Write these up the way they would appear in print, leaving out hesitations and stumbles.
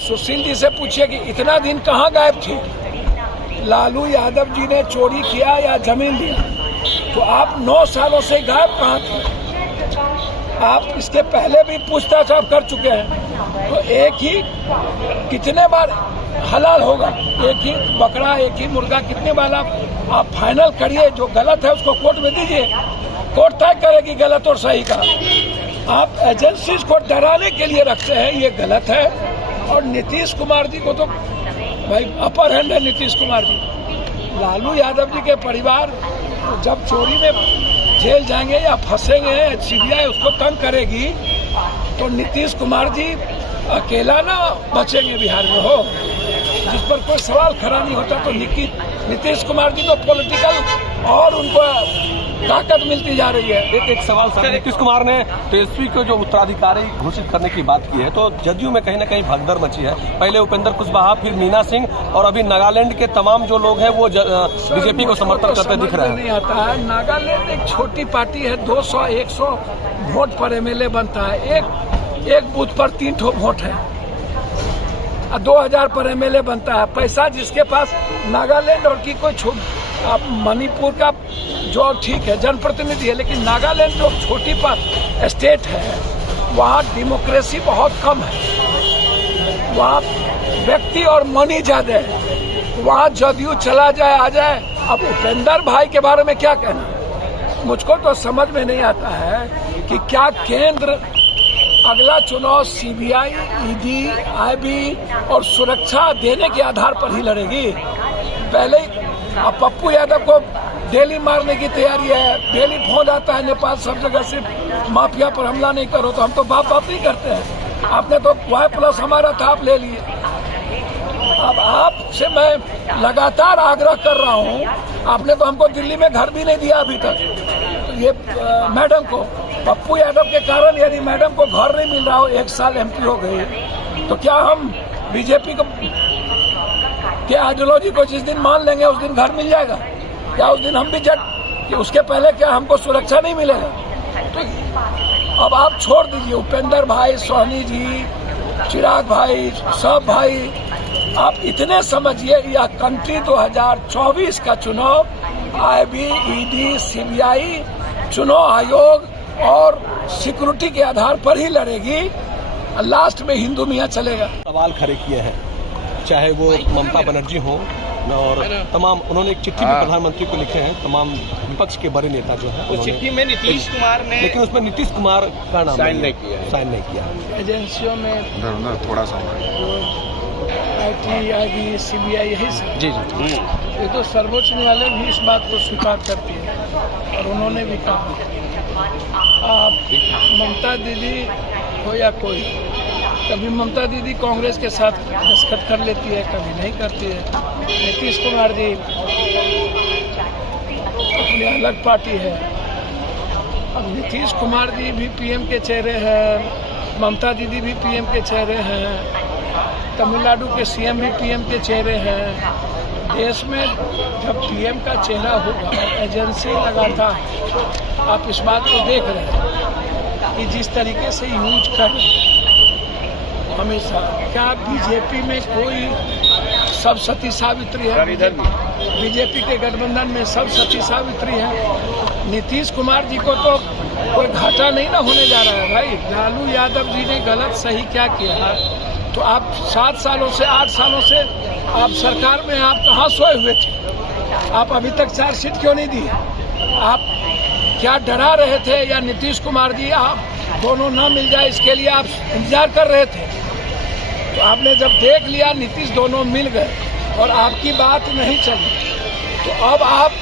सुशील जी से पूछिए कि इतना दिन कहाँ गायब थे। लालू यादव जी ने चोरी किया या जमीन दी, तो आप 9 सालों से गायब कहाँ थे? आप इसके पहले भी पूछताछ आप कर चुके हैं, तो एक ही कितने बार हलाल होगा? एक ही बकरा, एक ही मुर्गा, कितने बार आप फाइनल करिए। जो गलत है उसको कोर्ट में दीजिए, कोर्ट तय करेगी गलत और सही का। आप एजेंसीज को डराने के लिए रखते हैं, ये गलत है। और नीतीश कुमार जी को तो भाई अपर हैंड है नीतीश कुमार जी। लालू यादव जी के परिवार जब चोरी में जेल जाएंगे या फंसेंगे, सीबीआई उसको तंग करेगी, तो नीतीश कुमार जी अकेला ना बचेंगे बिहार में हो, जिस पर कोई सवाल खड़ा नहीं होता। तो नीतीश कुमार जी तो पॉलिटिकल और उनको ताकत मिलती जा रही है। एक सवाल सर, नीतीश कुमार ने तेजस्वी को जो उत्तराधिकारी घोषित करने की बात की है, तो जदयू में कहीं ना कहीं भगदड़ मची है। पहले उपेंद्र कुशवाहा, फिर मीना सिंह, और अभी नागालैंड के तमाम जो लोग हैं वो बीजेपी को समर्थन करते दिख रहे हैं। नहीं आता है, नागालैंड एक छोटी पार्टी है, 200-100 वोट पर एमएलए बनता है। एक बूथ पर 3 ठो वोट है, 2000 पर एमएलए बनता है। पैसा जिसके पास नागालैंड और की कोई आप मणिपुर का जो ठीक है जनप्रतिनिधि है, लेकिन नागालैंड जो छोटी पर स्टेट है, वहाँ डेमोक्रेसी बहुत कम है, वहाँ व्यक्ति और मनी ज्यादा है। वहाँ जदयू चला जाए आ जाए। अब उपेंद्र भाई के बारे में क्या कहना, मुझको तो समझ में नहीं आता है कि क्या केंद्र अगला चुनाव सीबीआई, ईडी, आईबी और सुरक्षा देने के आधार पर ही लड़ेगी। पहले अब पप्पू यादव को डेली मारने की तैयारी है, डेली फोन आता है नेपाल सब जगह से माफिया पर हमला नहीं करो, तो हम तो बाप नहीं करते हैं। आपने तो Y+ हमारा था, आप ले लिए। अब आपसे मैं लगातार आग्रह कर रहा हूँ, आपने तो हमको दिल्ली में घर भी नहीं दिया अभी तक। तो ये मैडम को, पप्पू यादव के कारण यदि मैडम को घर नहीं मिल रहा हो, 1 साल MP हो गए, तो क्या हम बीजेपी को के आइडियोलॉजी को जिस दिन मान लेंगे उस दिन घर मिल जाएगा? क्या उस दिन हम भी कि उसके पहले क्या हमको सुरक्षा नहीं मिलेगा? तो अब आप छोड़ दीजिए, उपेंद्र भाई, सोहनी जी, चिराग भाई, सब भाई, आप इतने समझिए, यह कंट्री 2024 का चुनाव IB, ED, CBI, चुनाव आयोग और सिक्योरिटी के आधार पर ही लड़ेगी। लास्ट में हिंदू मियाँ चलेगा। सवाल खड़े किए हैं, चाहे वो ममता बनर्जी हो और तमाम, उन्होंने एक चिट्ठी भी प्रधानमंत्री को लिखे हैं, तमाम विपक्ष के बड़े नेता जो है। उस चिट्ठी में नीतीश कुमार ने, लेकिन उसमें नीतीश कुमार का नाम साइन नहीं किया। एजेंसियों में थोड़ा सा IT, IB, CBI यही सब। जी। ये तो सर्वोच्च न्यायालय भी इस बात को स्वीकार करती है और उन्होंने भी कहा, आप ममता दीदी हो या कोई, कभी ममता दीदी कांग्रेस के साथ दस्तखत कर लेती है, कभी नहीं करती है। नीतीश कुमार जी अपनी अलग पार्टी है। अब नीतीश कुमार जी भी PM के चेहरे हैं, ममता दीदी भी PM के चेहरे हैं, तमिलनाडु के CM भी PM के चेहरे हैं। देश में जब PM का चेहरा होगा, एजेंसी लगातार आप इस बात को देख रहे हैं कि जिस तरीके से यूज कर हमेशा, क्या बीजेपी में कोई सब सती सावित्री है? बीजेपी के गठबंधन में सब सती सावित्री है। नीतीश कुमार जी को तो कोई घाटा नहीं ना होने जा रहा है भाई। लालू यादव जी ने गलत सही क्या किया, तो आप 7 सालों से 8 सालों से आप सरकार में, आप कहाँ सोए हुए थे? आप अभी तक चार्जशीट क्यों नहीं दी? आप क्या डरा रहे थे, या नीतीश कुमार जी आप दोनों ना मिल जाए इसके लिए आप इंतजार कर रहे थे? तो आपने जब देख लिया नीतीश दोनों मिल गए और आपकी बात नहीं चली, तो अब आप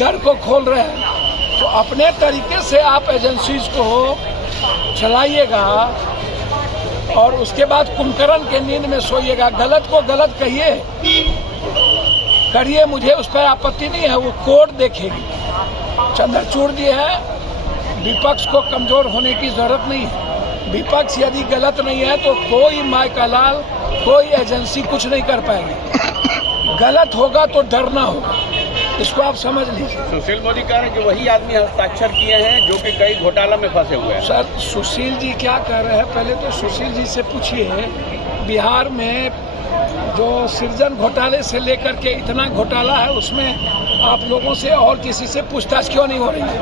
डर को खोल रहे हैं। तो अपने तरीके से आप एजेंसीज को चलाइएगा और उसके बाद कुंभकर्ण के नींद में सोइएगा। गलत को गलत करिए, मुझे उस पर आपत्ति नहीं है, वो कोर्ट देखेगी। चंद्रचूड़ जी है, विपक्ष को कमजोर होने की जरूरत नहीं है। विपक्ष यदि गलत नहीं है तो कोई माय का लाल, कोई एजेंसी कुछ नहीं कर पाएगी। गलत होगा तो डरना होगा, इसको आप समझ लीजिए। सुशील मोदी कह रहे हैं कि वही आदमी हस्ताक्षर किए हैं जो कि कई घोटाला में फंसे हुए हैं। सर, सुशील जी क्या कह रहे हैं, पहले तो सुशील जी से पूछिए बिहार में जो सृजन घोटाले से लेकर के इतना घोटाला है, उसमें आप लोगों से और किसी से पूछताछ क्यों नहीं हो रही है?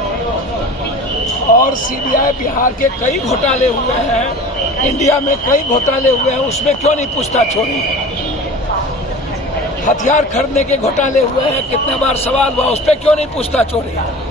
और सीबीआई बिहार के कई घोटाले हुए हैं, इंडिया में कई घोटाले हुए हैं, उसमें क्यों नहीं पूछताछ हो रही है? हथियार खरीदने के घोटाले हुए हैं, कितने बार सवाल हुआ, उस पर क्यों नहीं पूछताछ हो रही है?